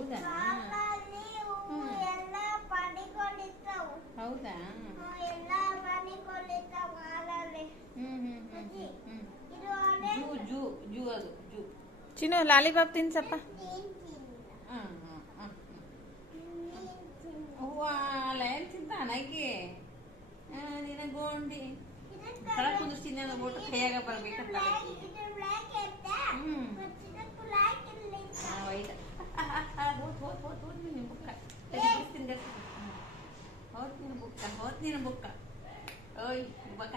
ಹೌದಾ ಎಲ್ಲ ಪಡಿಕೊಂಡಿರ್ತಾವು. ಹೌದಾ ಎಲ್ಲ ಪಡಿಕೊಂಡಿರ್ತಾವ ಹಾಲಲ್ಲಿ. ಇದು ಜೂ ಜೂ ಜೂ ಅದು ಜೂ. ಚಿನ್ನು ಲಾಲಿಪಾಪ್ ತಿನ್ಸಪ್ಪ. ಹೂವ ಲಯನ್ ತಿಂತಾನಕ್ಕೆ ನಿನಗೋಂಡಿ ಕಳ ಕುದಿಸ್ತೀನಿ ನಾನು ಊಟ ಕೈಯಾಗ ಬರ್ಬೇಕಂತ. ಹೋದ್ ನಿನ್ನ ಬುಕ್ಕ ಓಯ್ ಬಕ್ಕ